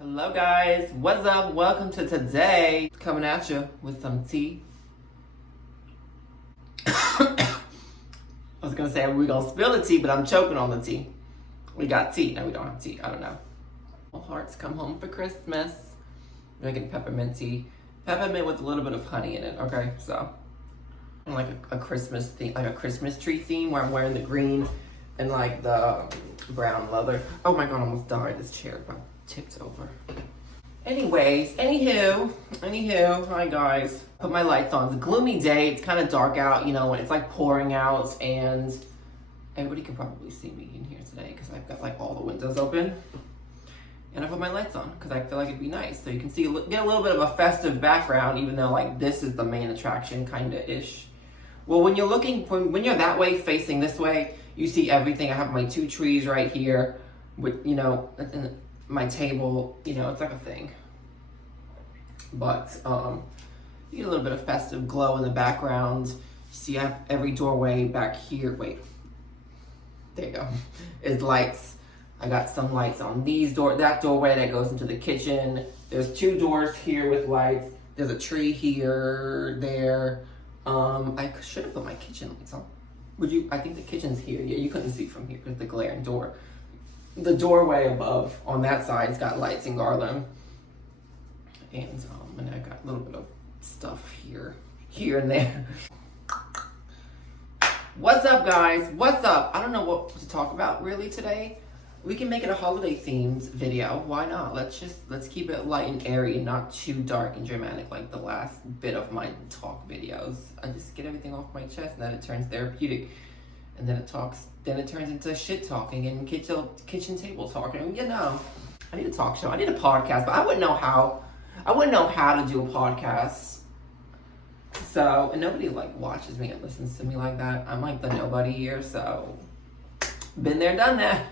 Hello guys, what's up? Welcome to today. Coming at you with some tea. I was gonna say we're gonna spill the tea, but I'm choking on the tea. We got tea. No, we don't have tea. I don't know. All hearts come home for Christmas. Making peppermint tea. Peppermint with a little bit of honey in it, okay? So, like a Christmas theme, like a Christmas tree theme where I'm wearing the green and like the brown leather. Oh my God, I almost died. This chair about tipped over. Anyways, anywho, hi guys. Put my lights on. It's a gloomy day. It's kind of dark out, you know, when it's like pouring out, and everybody can probably see me in here today because I've got like all the windows open. And I put my lights on because I feel like it'd be nice. So you can see, get a little bit of a festive background, even though like this is the main attraction kinda-ish. Well, when you're looking, when you're that way, facing this way, you see everything. I have my two trees right here with, you know, and my table, you know, it's like a thing. But you get a little bit of festive glow in the background. You see I have every doorway back here. Wait, there you go. Is lights. I got some lights on that doorway that goes into the kitchen. There's two doors here with lights. There's a tree here, there. I should have put my kitchen lights on. I think the kitchen's here. Yeah, you couldn't see from here because the glaring door. The doorway above on that side's got lights and garland. And I got a little bit of stuff here and there. What's up, guys? What's up? I don't know what to talk about really today. We can make it a holiday themed video. Why not? Let's keep it light and airy and not too dark and dramatic like the last bit of my talk videos. I just get everything off my chest and then it turns therapeutic. And then it turns into shit talking and kitchen table talking. You know, I need a talk show. I need a podcast, but I wouldn't know how to do a podcast. So, and nobody like watches me and listens to me like that. I'm like the nobody here, so been there, done that.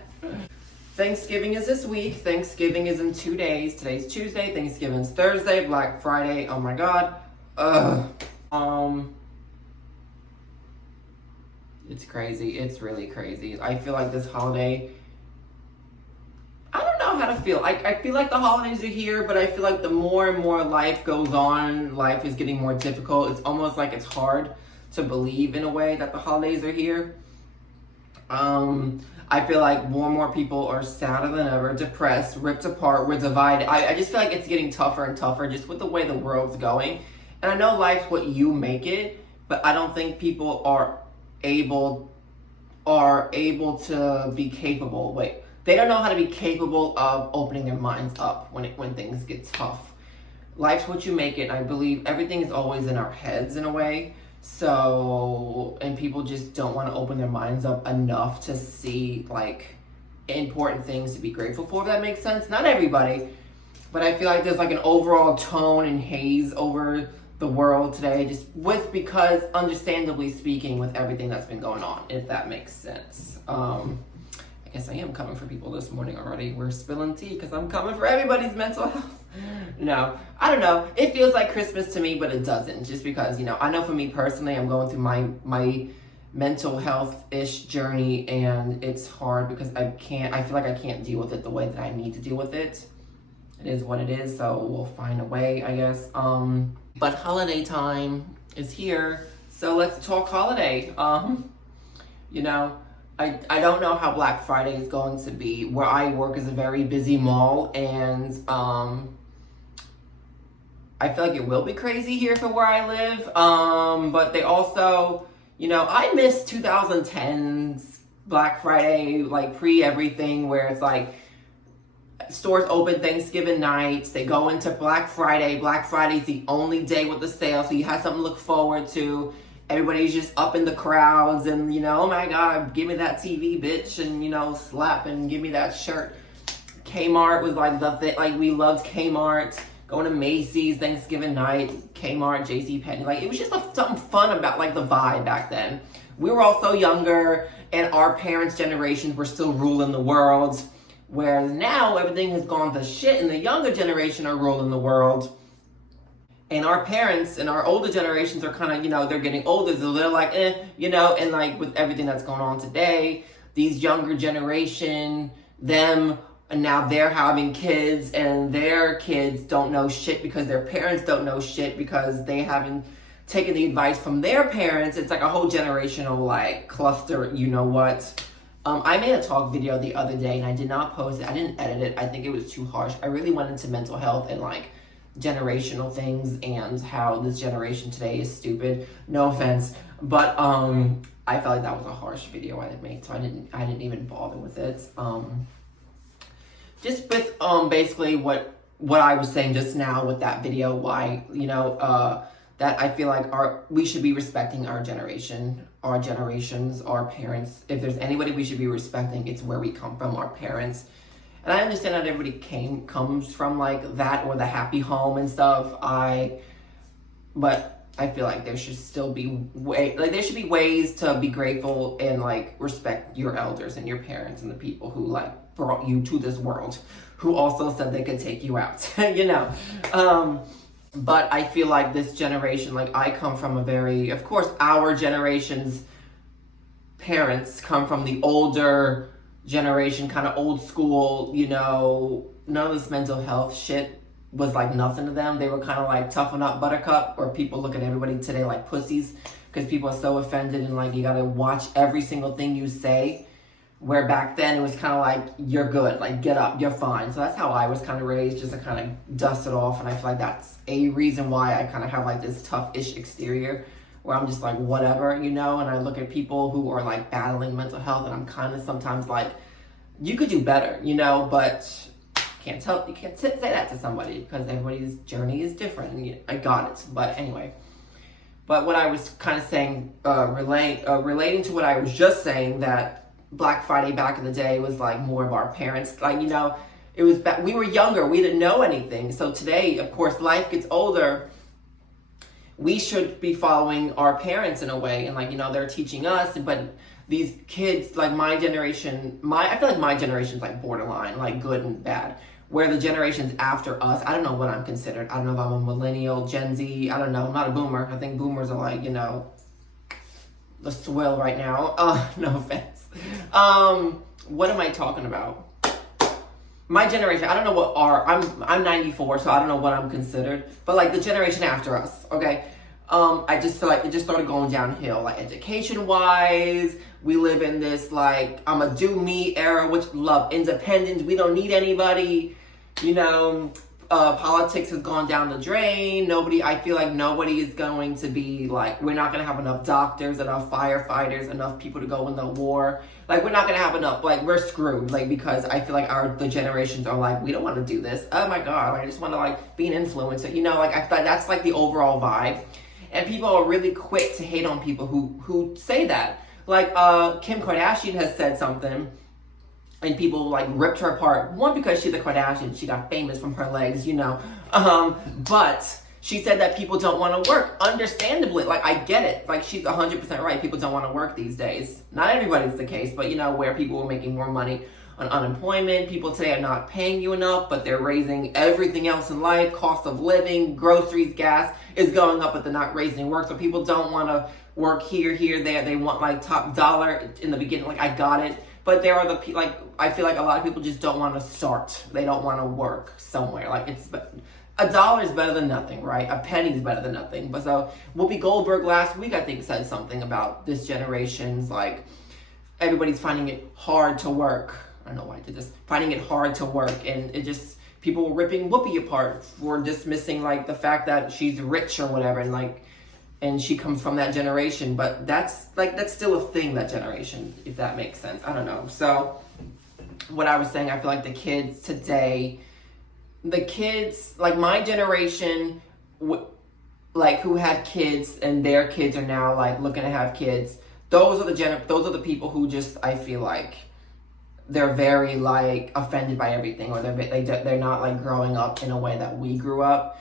Thanksgiving is this week. Thanksgiving is in 2 days. Today's Tuesday. Thanksgiving's Thursday. Black Friday. Oh my God. It's crazy. It's really crazy. I feel like this holiday, I don't know how to feel. I feel like the holidays are here, but I feel like the more and more life goes on, life is getting more difficult. It's almost like it's hard to believe in a way that the holidays are here. I feel like more and more people are sadder than ever, depressed, ripped apart, we're divided. I just feel like it's getting tougher and tougher just with the way the world's going. And I know life's what you make it, but I don't think people are able to be capable. They don't know how to be capable of opening their minds up when things get tough. Life's what you make it. I believe everything is always in our heads in a way. So, and people just don't want to open their minds up enough to see like important things to be grateful for, if that makes sense. Not everybody, but I feel like there's like an overall tone and haze over the world today, because understandably speaking, with everything that's been going on, if that makes sense. I guess I am coming for people this morning already. We're spilling tea because I'm coming for everybody's mental health. No, I don't know. It feels like Christmas to me, but it doesn't. Just because, you know, I know for me personally, I'm going through my mental health-ish journey, and it's hard because I feel like I can't deal with it the way that I need to deal with it. It is what it is, so we'll find a way, I guess. But holiday time is here, so let's talk holiday. You know, I don't know how Black Friday is going to be. Where I work is a very busy mall, and I feel like it will be crazy here for where I live. But they also, you know, I miss 2010's Black Friday, like pre-everything, where it's like stores open Thanksgiving night, they go into Black Friday. Black Friday's the only day with the sale, so you have something to look forward to. Everybody's just up in the crowds and, you know, oh my God, give me that TV, bitch, and, you know, slap and give me that shirt. Kmart was like the thing, like we loved Kmart. Going to Macy's Thanksgiving night, Kmart, JCPenney. Like, it was just something fun about like the vibe back then. We were all so younger, and our parents' generations were still ruling the world. Where now everything has gone to shit and the younger generation are ruling the world. And our parents and our older generations are kind of, you know, they're getting older, so they're like, you know, and like with everything that's going on today, these younger generation, them and now they're having kids and their kids don't know shit because their parents don't know shit because they haven't taken the advice from their parents. It's like a whole generational like cluster, you know what. I made a talk video the other day and I did not post it. I didn't edit it. I think it was too harsh. I really went into mental health and like generational things and how this generation today is stupid. No offense, but I felt like that was a harsh video I had made, so I didn't even bother with it. Just with basically what I was saying just now with that video, why, you know, that I feel like we should be respecting our generation, our generations, our parents. If there's anybody we should be respecting, it's where we come from, our parents. And I understand not everybody comes from like that or the happy home and stuff. But I feel like there should still be there should be ways to be grateful and like respect your elders and your parents and the people who like brought you to this world, who also said they could take you out, you know. But I feel like this generation, like I come from of course, our generation's parents come from the older generation, kind of old school, you know, none of this mental health shit was like nothing to them. They were kind of like toughen up buttercup, or people look at everybody today like pussies because people are so offended and like you gotta watch every single thing you say, where back then it was kind of like you're good, like get up, you're fine. So that's how I was kind of raised, just to kind of dust it off. And I feel like that's a reason why I kind of have like this tough-ish exterior where I'm just like whatever, you know. And I look at people who are like battling mental health and I'm kind of sometimes like, you could do better, you know, but you can't say that to somebody because everybody's journey is different. And I got it. But anyway, but what I was kind of saying, relating to what I was just saying, that Black Friday back in the day was like more of our parents, like, you know, it was we were younger, we didn't know anything. So today, of course, life gets older. We should be following our parents in a way, and like, you know, they're teaching us, but these kids, like my generation, I feel like my generation's like borderline, like good and bad. Where the generations after us, I don't know what I'm considered. I don't know if I'm a millennial, Gen Z, I don't know. I'm not a boomer. I think boomers are like, you know, the swill right now. No offense. What am I talking about? My generation, I don't know what I'm 94, so I don't know what I'm considered. But like the generation after us, okay? I just feel like it just started going downhill, like education-wise. We live in this like I'm a do me era, which love independence. We don't need anybody, you know. Politics has gone down the drain. I feel like nobody is going to be like, we're not going to have enough doctors, enough firefighters, enough people to go in the war. Like, we're not going to have enough, like, we're screwed. Like, because I feel like the generations are like, we don't want to do this. Oh my God, like, I just want to like be an influencer. You know, like I thought that's like the overall vibe. And people are really quick to hate on people who say that. Like, Kim Kardashian has said something, and people like ripped her apart. One, because she's a Kardashian, she got famous from her legs, you know. But she said that people don't want to work. Understandably, like I get it. Like she's 100% right. People don't want to work these days. Not everybody's the case, but you know, where people are making more money on unemployment. People today are not paying you enough, but they're raising everything else in life. Cost of living, groceries, gas is going up, but they're not raising work. So people don't want to work here, there. They want like top dollar in the beginning. Like I got it. But there are like, I feel like a lot of people just don't want to start. They don't want to work somewhere. Like $1 is better than nothing, right? A penny is better than nothing. But so Whoopi Goldberg last week, I think, said something about this generation's like, everybody's finding it hard to work. I don't know why I did this. Finding it hard to work. And it just, people were ripping Whoopi apart for dismissing like the fact that she's rich or whatever. And like, and she comes from that generation, but that's still a thing, that generation, if that makes sense. I don't know. So what I was saying, I feel like the kids today, like my generation, like who had kids and their kids are now like looking to have kids. Those are the people who just, I feel like they're very like offended by everything, or they're not like growing up in a way that we grew up.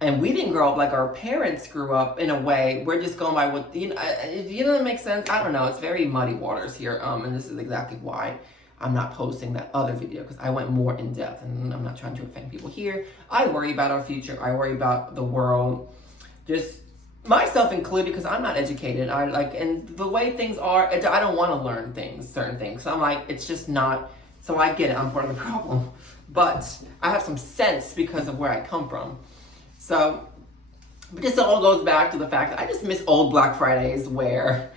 And we didn't grow up like our parents grew up in a way. We're just going by what, you know, that makes sense? I don't know. It's very muddy waters here. And this is exactly why I'm not posting that other video, because I went more in depth and I'm not trying to offend people here. I worry about our future. I worry about the world, just myself included, because I'm not educated. And the way things are, I don't want to learn certain things. So I'm like, it's just not So I get it, I'm part of the problem. But I have some sense because of where I come from. So, but this all goes back to the fact that I just miss old Black Fridays where,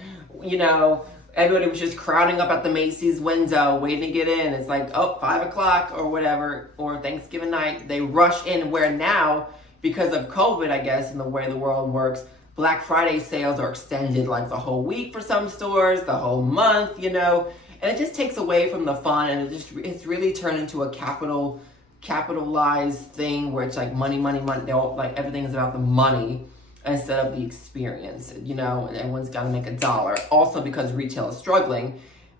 you know, everybody was just crowding up at the Macy's window waiting to get in. It's like, oh, 5 o'clock or whatever, or Thanksgiving night, they rush in. Where now, because of COVID, I guess, and the way the world works, Black Friday sales are extended like the whole week for some stores, the whole month, you know, and it just takes away from the fun, and it's really turned into a capitalized thing where it's like money, they're all, like everything is about the money instead of the experience, you know, and everyone's got to make a dollar. Also because retail is struggling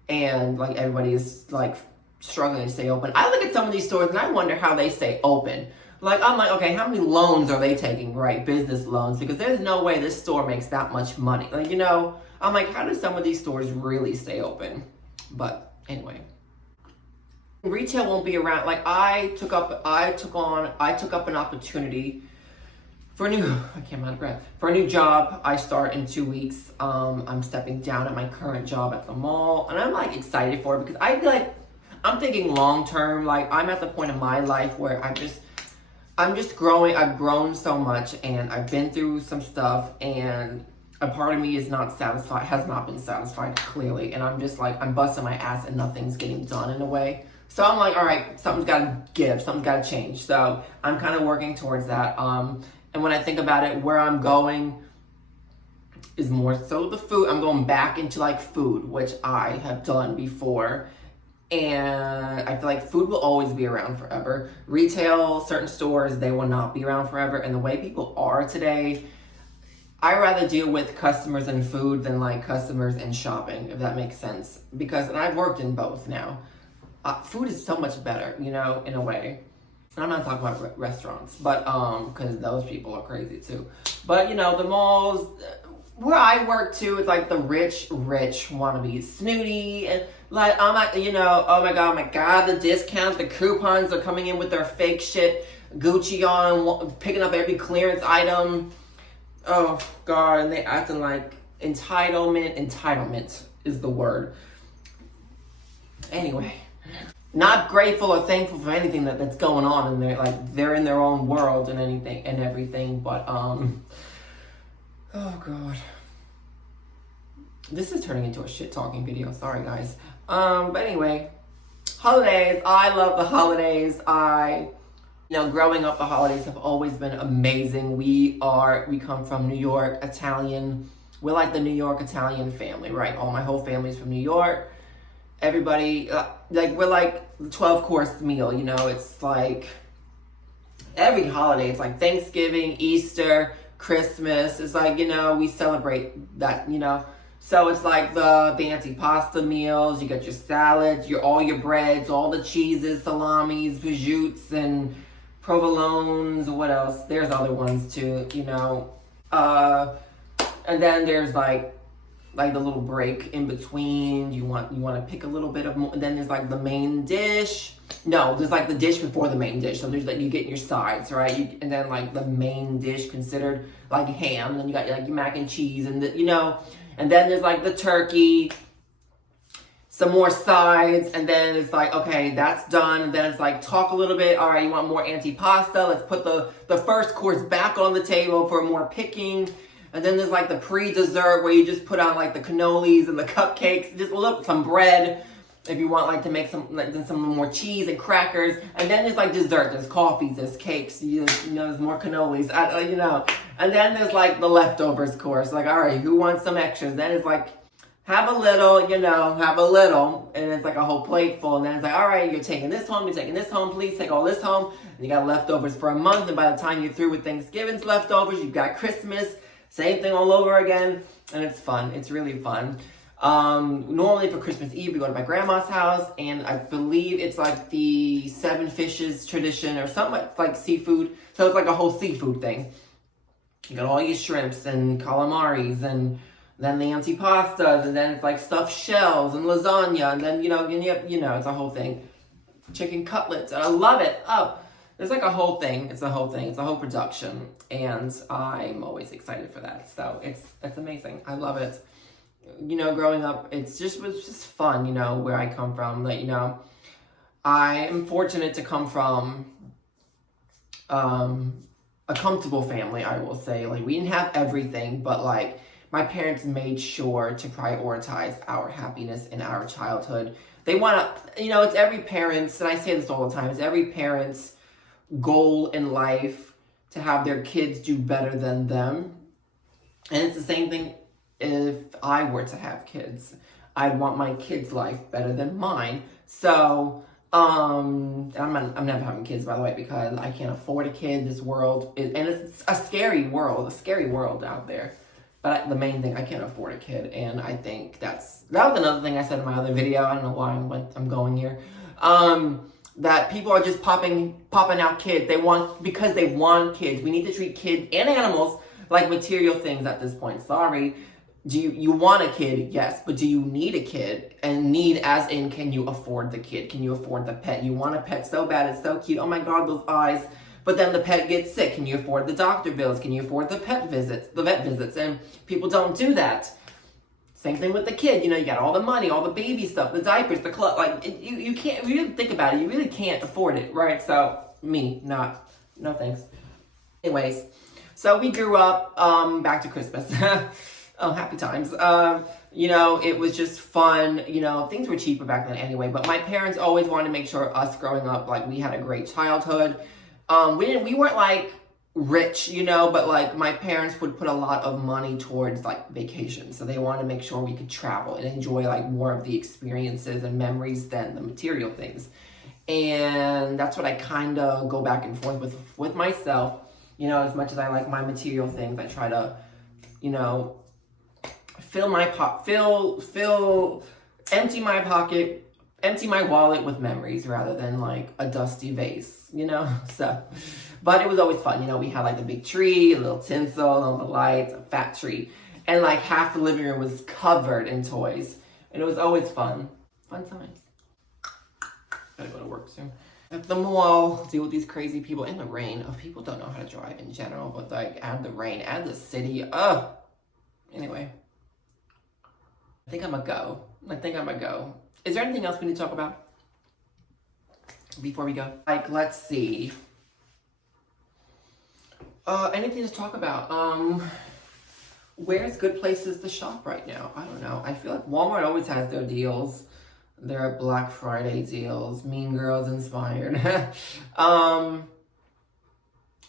and like everybody is like struggling to stay open. I look at some of these stores and I wonder how they stay open. Like, I'm like, okay, how many loans are they taking, right? Business loans, because there's no way this store makes that much money. Like, you know, I'm like, how do some of these stores really stay open? But anyway, retail won't be around. Like, I took up an opportunity for a new job. I start in 2 weeks. I'm stepping down at my current job at the mall, and I'm like excited for it because I feel like I'm thinking long term. Like, I'm at the point in my life where I'm just growing. I've grown so much, and I've been through some stuff, and a part of me is not satisfied, has not been satisfied clearly, and I'm just like, I'm busting my ass and nothing's getting done in a way. So I'm like, all right, something's got to give, something's got to change. So I'm kind of working towards that. And when I think about it, where I'm going is more so the food. I'm going back into like food, which I have done before. And I feel like food will always be around forever. Retail, certain stores, they will not be around forever. And the way people are today, I rather deal with customers and food than like customers and shopping, if that makes sense. Because, and I've worked in both now. Food is so much better, you know, in a way. And I'm not talking about restaurants, but because those people are crazy too. But you know, the malls where I work too, it's like the rich want to be snooty and like I'm like, you know, oh my god, the discounts, the coupons are coming in with their fake shit, Gucci on, picking up every clearance item. Oh god, and they acting like entitlement is the word. Anyway, not grateful or thankful for anything that's going on, and they're in their own world and everything. But oh god, this is turning into a shit talking video. Sorry guys. But anyway, holidays. I love the holidays. You know, growing up, the holidays have always been amazing. We come from New York, Italian. We're like the New York Italian family, right? My whole family's from New York. Everybody, like, we're like the 12-course meal, you know? It's like every holiday. It's like Thanksgiving, Easter, Christmas. It's like, you know, we celebrate that, you know? So it's like the antipasta meals. You got your salads, all your breads, all the cheeses, salamis, prosciuttos, and provolones. What else? There's other ones too, you know. And then there's like the little break in between. You want to pick a little bit of more. Then there's like the main dish. No, there's like the dish before the main dish. So there's like, you get your sides, right? And then like the main dish considered like ham. Then you got like your mac and cheese, and you know. And then there's like the turkey, some more sides, and then it's like, okay, that's done. And then it's like, talk a little bit. All right, you want more antipasta? Let's put the first course back on the table for more picking. And then there's like the pre-dessert where you just put on like the cannolis and the cupcakes, just some bread if you want like to make some more cheese and crackers. And then there's like dessert, there's coffees, there's cakes, you know, there's more cannolis, you know. And then there's like the leftovers course, like, all right, who wants some extras? Then it's like, have a little, you know, and it's like a whole plate full. And then it's like, all right, you're taking this home, please take all this home. And you got leftovers for a month, and by the time you're through with Thanksgiving's leftovers, you've got Christmas, same thing all over again, and it's fun. It's really fun. Normally for Christmas Eve, we go to my grandma's house, and I believe it's like the 7 fishes tradition or something like seafood. So it's like a whole seafood thing. You got all your shrimps and calamaris, and then the antipastas, and then it's like stuffed shells and lasagna, and then, you know, it's a whole thing. Chicken cutlets, and I love it. Oh, there's like a whole thing. It's a whole thing. It's a whole production, and I'm always excited for that. So it's amazing. I love it. You know, growing up, was just fun, you know, where I come from. Like, you know, I am fortunate to come from a comfortable family, I will say. Like, we didn't have everything, but like, my parents made sure to prioritize our happiness in our childhood. They want to, it's every parent's, and I say this all the time, it's every parent's goal in life to have their kids do better than them. And it's the same thing if I were to have kids. I'd want my kids' life better than mine. So, I'm never having kids, by the way, because I can't afford a kid. This world is, and it's a scary world out there. But the main thing, I can't afford a kid, and I think that was another thing I said in my other video. I don't know why I'm going here. That people are just popping out kids. Because they want kids. We need to treat kids and animals like material things at this point. Sorry. Do you want a kid? Yes. But do you need a kid? And need as in, can you afford the kid? Can you afford the pet? You want a pet so bad. It's so cute. Oh my God, those eyes. But then the pet gets sick. Can you afford the doctor bills? Can you afford the vet visits? And people don't do that. Same thing with the kid. You got all the money, all the baby stuff, the diapers, the club. Like, you can't, if you really think about it, you really can't afford it, right? So, no thanks. Anyways, so we grew up, back to Christmas. Oh, happy times. It was just fun. Things were cheaper back then anyway, but my parents always wanted to make sure us growing up, like, we had a great childhood. We weren't like rich, but like my parents would put a lot of money towards like vacations. So they wanted to make sure we could travel and enjoy like more of the experiences and memories than the material things. And that's what I kind of go back and forth with myself. As much as I like my material things, I try to, empty my pocket, empty my wallet with memories rather than like a dusty vase, so, but it was always fun. We had like the big tree, a little tinsel, all the lights, a fat tree, and like half the living room was covered in toys, and it was always fun times. Gotta go to work soon. At the mall, deal with these crazy people in the rain. People don't know how to drive in general, but like add the rain, add the city. Anyway, I think I'm gonna go. Is there anything else we need to talk about before we go? Like, let's see. Anything to talk about? Where's good places to shop right now? I don't know. I feel like Walmart always has their deals. Their Black Friday deals. Mean Girls inspired.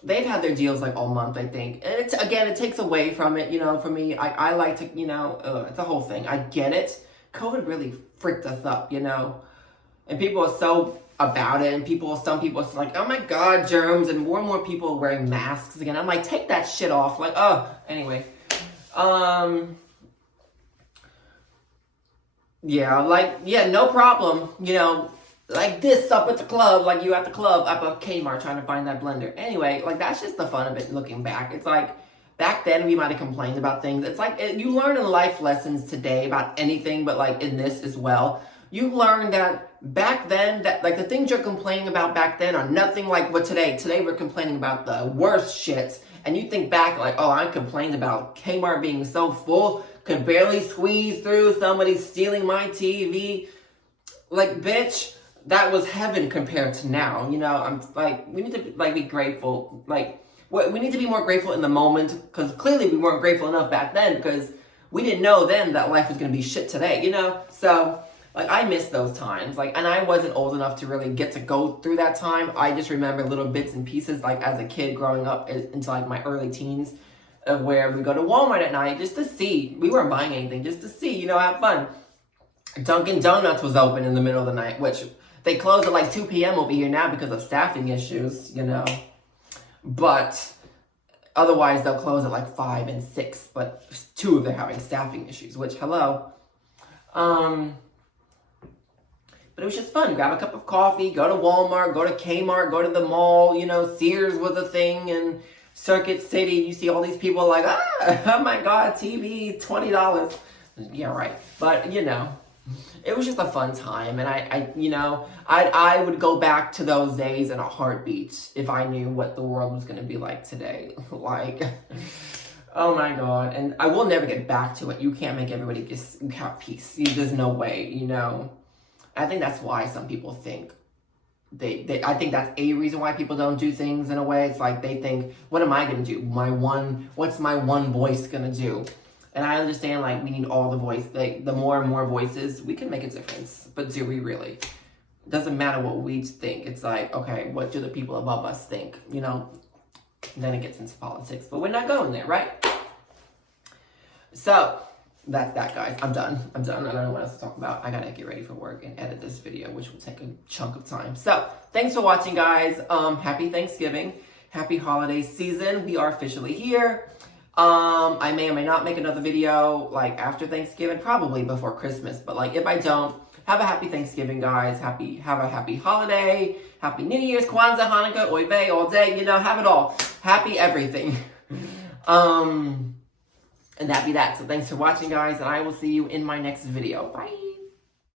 They've had their deals like all month, I think. And it takes away from it, for me. I like to, it's a whole thing. I get it. COVID really freaked us up, and people are so about it, and some people are like, oh my God, germs, and more people are wearing masks again. I'm like, take that shit off. Like, anyway. No problem. Like this up at the club, like you at the club up at Kmart trying to find that blender. Anyway, like that's just the fun of it looking back. It's like, back then we might have complained about things. It's like, you learn in life lessons today about anything, but like in this as well. You learn that back then, that like the things you're complaining about back then are nothing like what today. Today we're complaining about the worst shits. And you think back like, I complained about Kmart being so full, could barely squeeze through, somebody stealing my TV. Like, bitch, that was heaven compared to now. I'm like, we need to like be grateful. Like, we need to be more grateful in the moment, because clearly we weren't grateful enough back then, because we didn't know then that life was going to be shit today, So, like, I miss those times. Like, and I wasn't old enough to really get to go through that time. I just remember little bits and pieces, like, as a kid growing up into, like, my early teens, of where we go to Walmart at night just to see. We weren't buying anything, just to see, have fun. Dunkin' Donuts was open in the middle of the night, which they close at, like, 2 p.m. over here now because of staffing issues, But otherwise, they'll close at, like, 5 and 6, but 2 of them having staffing issues, which, hello. But it was just fun. Grab a cup of coffee, go to Walmart, go to Kmart, go to the mall. Sears was a thing, and Circuit City. You see all these people like, oh my God, TV, $20. Yeah, right. But, it was just a fun time. And I would go back to those days in a heartbeat if I knew what the world was going to be like today. Like, oh my God. And I will never get back to it. You can't make everybody just have peace. There's no way, I think that's why some people think I think that's a reason why people don't do things in a way. It's like they think, what am I gonna do? What's my one voice gonna do? And I understand, like, we need all the voice, like, the more and more voices, we can make a difference. But do we really? It doesn't matter what we think. It's like, okay, what do the people above us think? You know? And then it gets into politics. But we're not going there, right? So, that's that, guys. I'm done. I don't know what else to talk about. I gotta get ready for work and edit this video, which will take a chunk of time. So, thanks for watching, guys. Happy Thanksgiving. Happy holiday season. We are officially here. I may or may not make another video, like, after Thanksgiving. Probably before Christmas. But, like, if I don't, have a happy Thanksgiving, guys. Have a happy holiday. Happy New Year's, Kwanzaa, Hanukkah, Oy vey, all day. You know, have it all. Happy everything. And that'd be that. So thanks for watching, guys, and I will see you in my next video. Bye.